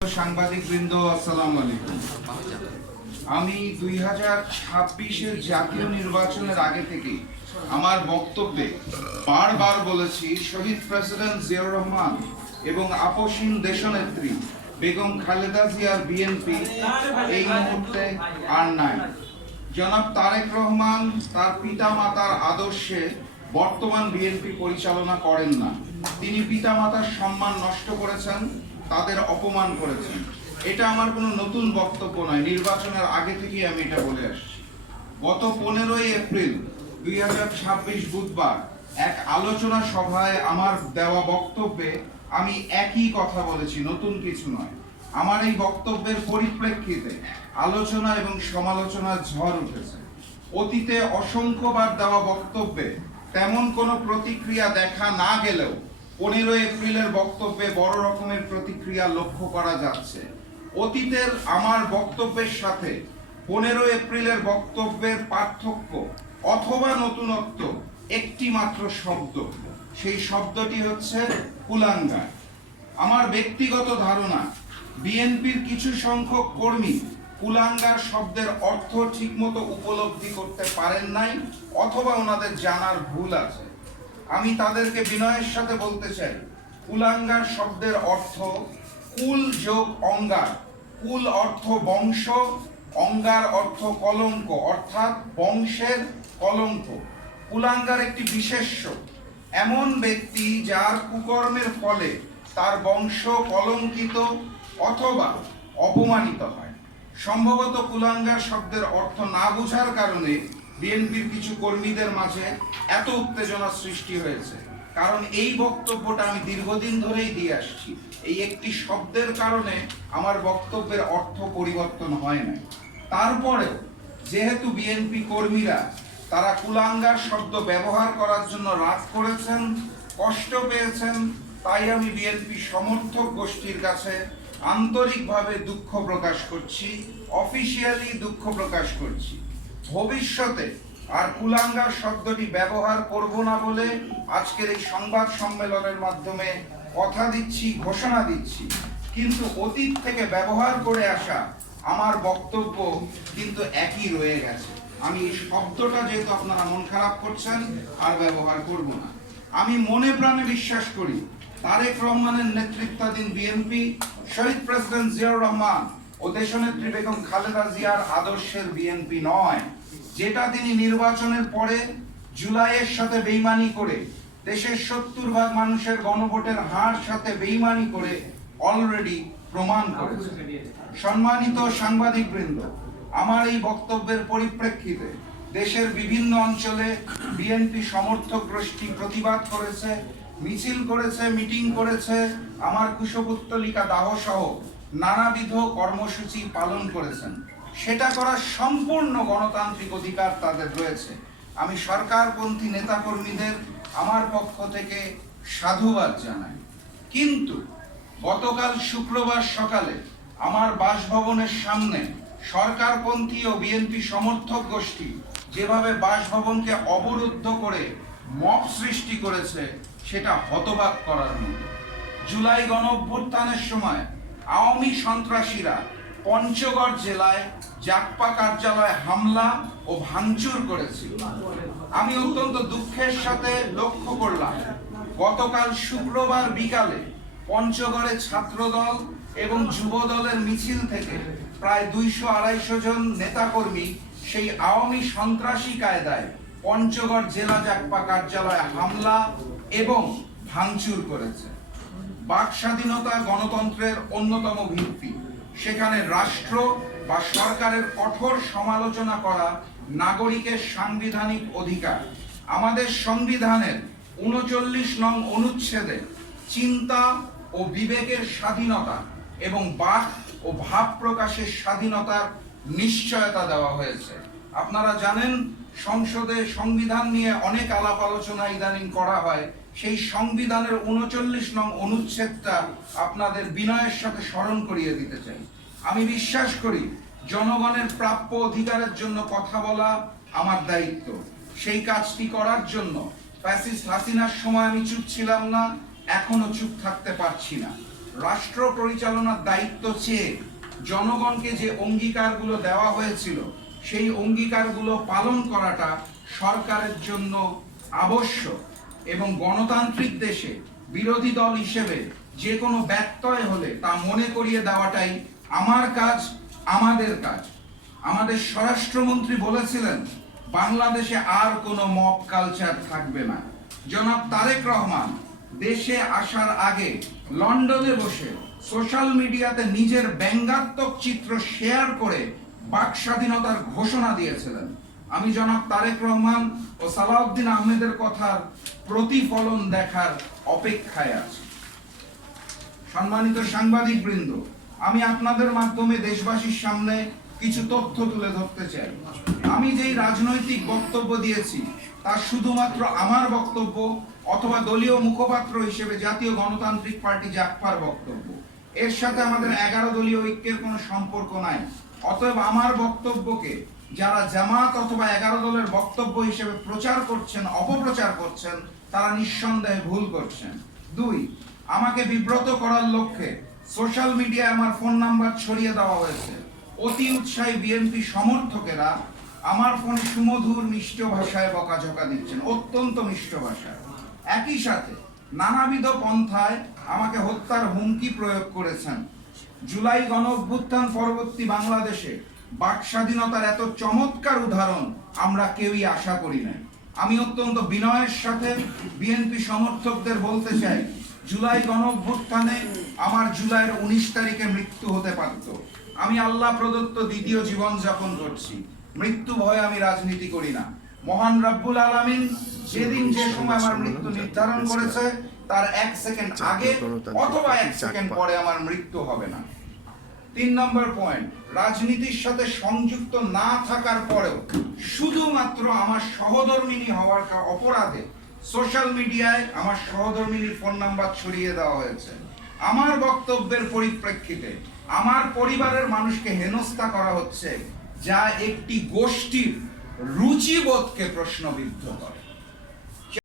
সাংবাদিকবৃন্দ, আসসালামু আলাইকুম। আমি 2026-এর জাতীয় নির্বাচনের আগে থেকে আমার বক্তব্যে বারবার বলেছি, শহীদ প্রেসিডেন্ট জিয়াউর রহমান এবং আপসহীন দেশনেত্রী বেগম খালেদা জিয়ার বিএনপি এই মুহূর্তে আর নাই। জনাব তারেক রহমান তার পিতামাতার আদর্শে বর্তমান বিএনপি পরিচালনা করেন না। তিনি পিতামাতার সম্মান নষ্ট করেছেন, তাদের অপমান করেছেন। এটা আমার কোনো নতুন বক্তব্য নয়, নির্বাচনের আগে থেকেই আমি এটা বলে আসছি। গত 15ই এপ্রিল 2026 বুধবার এক আলোচনা সভায় আমার দেওয়া বক্তব্যে আমি একই কথা বলেছি, নতুন কিছু নয়। আমার এই বক্তব্যের পরিপ্রেক্ষিতে আলোচনা এবং সমালোচনার ঝড় উঠেছে। অতীতে অসংখ্যবার দেওয়া বক্তব্যে তেমন কোনো প্রতিক্রিয়া দেখা না গেলেও 15 এপ্রিলের বক্তব্যে বড় রকমের প্রতিক্রিয়া লক্ষ্য করা যাচ্ছে। অতীতের আমার বক্তব্যের সাথে 15 এপ্রিলের বক্তব্যের পার্থক্য অথবা নতুনত্ব একটি মাত্র শব্দ, সেই শব্দটি হচ্ছে কুলাঙ্গার। আমার ব্যক্তিগত ধারণা, বিএনপির কিছু সংখ্যক কর্মী কুলাঙ্গার শব্দের অর্থ ঠিকমতো উপলব্ধি করতে পারেন নাই, অথবা ওনাদের জানার ভুল আছে। আমি তাদেরকে বিনয়ের সাথে বলতে চাই, কুলাঙ্গার শব্দের অর্থ কুল যোগ অঙ্গার। কুল অর্থ বংশ, অঙ্গার অর্থ কলঙ্ক, অর্থাৎ বংশের কলঙ্ক। কুলাঙ্গার একটি বিশেষ্য, এমন ব্যক্তি যার কুকর্মের ফলে তার বংশ কলঙ্কিত অথবা অপমানিত হয়। সম্ভবত কুলাঙ্গার শব্দের অর্থ না বোঝার কারণে বিএনপির কিছু কর্মীদের মাঝে এত উত্তেজনা সৃষ্টি হয়েছে। কারণ এই বক্তব্যটা আমি দীর্ঘদিন ধরেই দিয়ে আসছি, এই একটি শব্দের কারণে আমার বক্তব্যের অর্থ পরিবর্তন হয় না। তারপরেও যেহেতু বিএনপি কর্মীরা তারা কুলাঙ্গার শব্দ ব্যবহার করার জন্য রাগ করেছেন, কষ্ট পেয়েছেন, তাই আমি বিএনপি সমর্থক গোষ্ঠীর কাছে আন্তরিকভাবে দুঃখ প্রকাশ করছি, অফিসিয়ালি দুঃখ প্রকাশ করছি। ভবিষ্যতে আর কুলাঙ্গার শব্দটি ব্যবহার করব না বলে আজকের এই সংবাদ সম্মেলনের মাধ্যমে কথা দিচ্ছি, ঘোষণা দিচ্ছি। কিন্তু অতীত থেকে ব্যবহার করে আসা আমার বক্তব্য কিন্তু একই রয়ে গেছে। আমি এই শব্দটা যেহেতু আপনারা মন খারাপ করছেন, আর ব্যবহার করব না। আমি মনে প্রাণে বিশ্বাস করি তারেক রহমানের নেতৃত্বাধীন বিএনপি শহীদ প্রেসিডেন্ট জিয়াউর রহমান ও দেশনেত্রী বেগম খালেদা জিয়ার আদর্শের বিএনপি নয়, যেটা তিনি নির্বাচনের পরে জুলাইয়ের সাথে বেইমানি করে, দেশের 70% মানুষের গণভোটের হার সাথে বেইমানি করে অলরেডি প্রমাণ করেছে। সম্মানিত সাংবাদিকবৃন্দ, আমার এই বক্তব্যের পরিপ্রেক্ষিতে দেশের বিভিন্ন অঞ্চলে বিএনপি সমর্থক গোষ্ঠী প্রতিবাদ করেছে, মিছিল করেছে, মিটিং করেছে, আমার কুশপুত্তলিকা দাহ সহ নানাবিধ কর্মসূচি পালন করেছেন। সেটা করার সম্পূর্ণ গণতান্ত্রিক অধিকার তাদের রয়েছে। আমি সরকারপন্থী নেতাকর্মীদের আমার পক্ষ থেকে সাধুবাদ জানাই। কিন্তু গতকাল শুক্রবার সকালে আমার বাসভবনের সামনে সরকারপন্থী ও বিএনপি সমর্থক গোষ্ঠী যেভাবে বাসভবনকে অবরুদ্ধ করে মব সৃষ্টি করেছে, সেটা হতবাক করার মতো। জুলাই গণঅভ্যুত্থানের সময় আওয়ামী সন্ত্রাসীরা পঞ্চগড় জেলায় জাকপা কার্যালয়ে হামলা ও ভাঙচুর করেছিল। আমি অত্যন্ত দুঃখের সাথে লক্ষ্য করলাম, গতকাল শুক্রবার বিকালে পঞ্চগড়ে ছাত্রদল এবং যুব দলের মিছিল থেকে প্রায় 200-250 জন নেতাকর্মী সেই আওয়ামী সন্ত্রাসী কায়দায় পঞ্চগড় জেলা জাকপা কার্যালয়ে হামলা এবং ভাঙচুর করেছে। বাক স্বাধীনতা গণতন্ত্রের অন্যতম ভিত্তি। সেখানে রাষ্ট্র বা সরকারের কঠোর সমালোচনা করা নাগরিকের সাংবিধানিক অধিকার। আমাদের সংবিধানের 39 নং অনুচ্ছেদে চিন্তা ও বিবেকের স্বাধীনতা এবং বাক ও ভাব প্রকাশের স্বাধীনতার নিশ্চয়তা দেওয়া হয়েছে। আপনারা জানেন, সংসদে সংবিধান নিয়ে অনেক আলাপ আলোচনা ইদানিং করা হয়। সেই সংবিধানের 39 নং অনুচ্ছেদটা আপনাদের বিনয়ের সাথে স্মরণ করিয়ে দিতে চাই। আমি বিশ্বাস করি জনগণের প্রাপ্য অধিকারের জন্য কথা বলা আমার দায়িত্ব। সেই কাজটি করার জন্য ফ্যাসিস্ট হাসিনার সময় আমি চুপ ছিলাম না, এখনো চুপ থাকতে পারছি না। রাষ্ট্র পরিচালনার দায়িত্ব চেয়ে জনগণকে যে অঙ্গীকারগুলো দেওয়া হয়েছিল সেই অঙ্গীকারগুলো পালন করাটা সরকারের জন্য আবশ্যক, এবং গণতান্ত্রিক দেশে বিরোধী দল হিসেবে যে কোনো ব্যত্যয় হলে তা মনে করিয়ে দেওয়াটাই আমার কাজ, আমাদের কাজ। আমাদের স্বরাষ্ট্রমন্ত্রী বলেছিলেন বাংলাদেশে আর কোনো মব কালচার থাকবে না। জনাব তারেক রহমান দেশে আসার আগে লন্ডনে বসে সোশ্যাল মিডিয়াতে নিজের ব্যঙ্গাত্মক চিত্র শেয়ার করে বাক স্বাধীনতার ঘোষণা দিয়েছিলেন। আমি জনাব তারেক রহমান ও সালাউদ্দিন আহমেদের কথার প্রতিফলন দেখার অপেক্ষায় আছি। সম্মানিত সাংবাদিক বৃন্দ, আমি আপনাদের মাধ্যমে দেশবাসীর সামনে কিছু তথ্য তুলে ধরতে চাই। আমি যেই রাজনৈতিক বক্তব্য দিয়েছি তা শুধুমাত্র আমার বক্তব্য অথবা দলীয় মুখপাত্র হিসেবে জাতীয় গণতান্ত্রিক পার্টি জাগপার বক্তব্য। এর সাথে আমাদের 11 দলীয় ঐক্যের কোনো সম্পর্ক নাই। অতএব আমার বক্তব্যকে যারা জামাত অথবা 11 দলের বক্তব্য হিসেবে প্রচার করছেন, অপপ্রচার করছেন, তারা নিঃসন্দেহে ভুল করছেন। 2, আমাকে বিব্রত করার লক্ষ্যে সোশ্যাল মিডিয়ায় আমার ফোন নাম্বার ছড়িয়ে দেওয়া হয়েছে। অতি উৎসাহী বিএনপি সমর্থকেরা আমার ফোনে সুমধুর মিষ্ট ভাষায় বকাঝকা দিচ্ছেন, অত্যন্ত মিষ্ট ভাষায়। একই সাথে নানাবিধ পন্থায় আমাকে হত্যার হুমকি প্রয়োগ করেছেন। জুলাই গণ অভ্যুত্থান পরবর্তী বাংলাদেশে বাক স্বাধীনতার এত চমৎকার উদাহরণ আমরা কেউই আশা করি না। আমি অত্যন্ত বিনয়ের সাথে বিএনপি সমর্থকদের বলতে চাই, জুলাই গণ অভ্যুত্থানে আমার জুলাইয়ের 19 তারিখে মৃত্যু হতে পারত। আমি আল্লাহ প্রদত্ত দ্বিতীয় জীবন যাপন করছি। মৃত্যু ভয়ে আমি রাজনীতি করি না। মহান রব্বুল আলামিন যেদিন যে সময় আমার মৃত্যু নির্ধারণ করেছে তার 1 সেকেন্ড আগে অথবা 1 সেকেন্ড পরে আমার মৃত্যু হবে না। 3 নম্বর পয়েন্ট, রাজনীতির সাথে সংযুক্ত না থাকার পরেও শুধুমাত্র আমার সহধর্মিণী হওয়ার অপরাধে সোশ্যাল মিডিয়ায় আমার সহধর্মিণীর ফোন নাম্বার ছড়িয়ে দেওয়া হয়েছে। আমার বক্তব্যের পরিপ্রেক্ষিতে আমার পরিবারের মানুষকে হেনস্থা করা হচ্ছে, যা একটি গোষ্ঠীর রুচিবোধকে প্রশ্নবিদ্ধ করে।